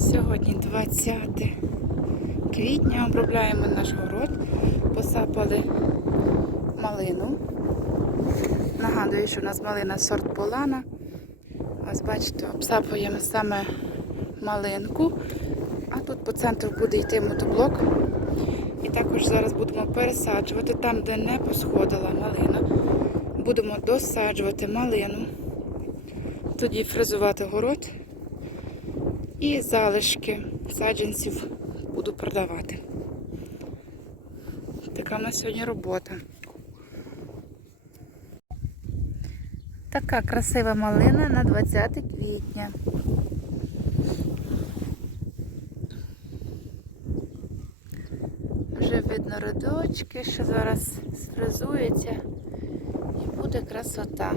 Сьогодні 20 квітня. Обробляємо наш город. Посапали малину. Нагадую, що у нас малина сорт Полана. Ось бачите, обсапуємо саме малинку. А тут по центру буде йти мотоблок. І також зараз будемо пересаджувати там, де не посходила малина. Будемо досаджувати малину. Тоді фрезувати город. І залишки саджанців буду продавати. Така в нас сьогодні робота. Така красива малина на 20 квітня. Вже видно родочки, що зараз сфрезується і буде красота.